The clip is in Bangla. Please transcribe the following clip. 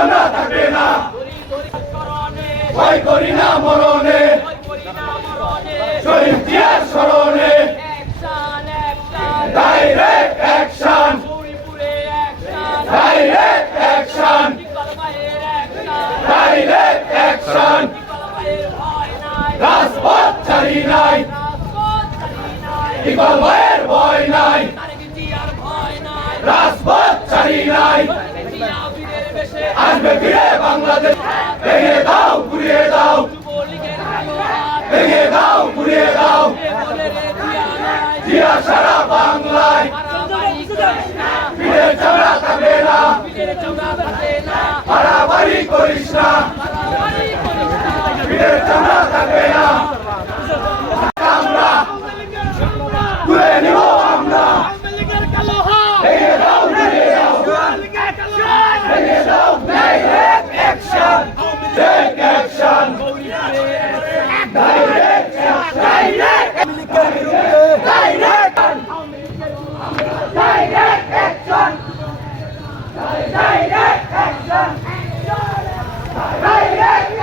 পিঠের থাকবে না। ভয় করি না মরণে। শহীদ direct action direct action direct action রাজপথ ছাড়ি নাই। ভয় নাই। রাজপথ ছাড়ি নাই। আসবে ফিরে বাংলাদেশ। ভেঙে দাও ঘুরিয়ে দাও। ভেঙে দাও ঘুরিয়ে দাও। জিয়া সারা বাংলায় করিস চামড়া থাকবে না। মারামারি করিস না। পিঠের চামড়া থাকবে না। আমরা তুলে নিব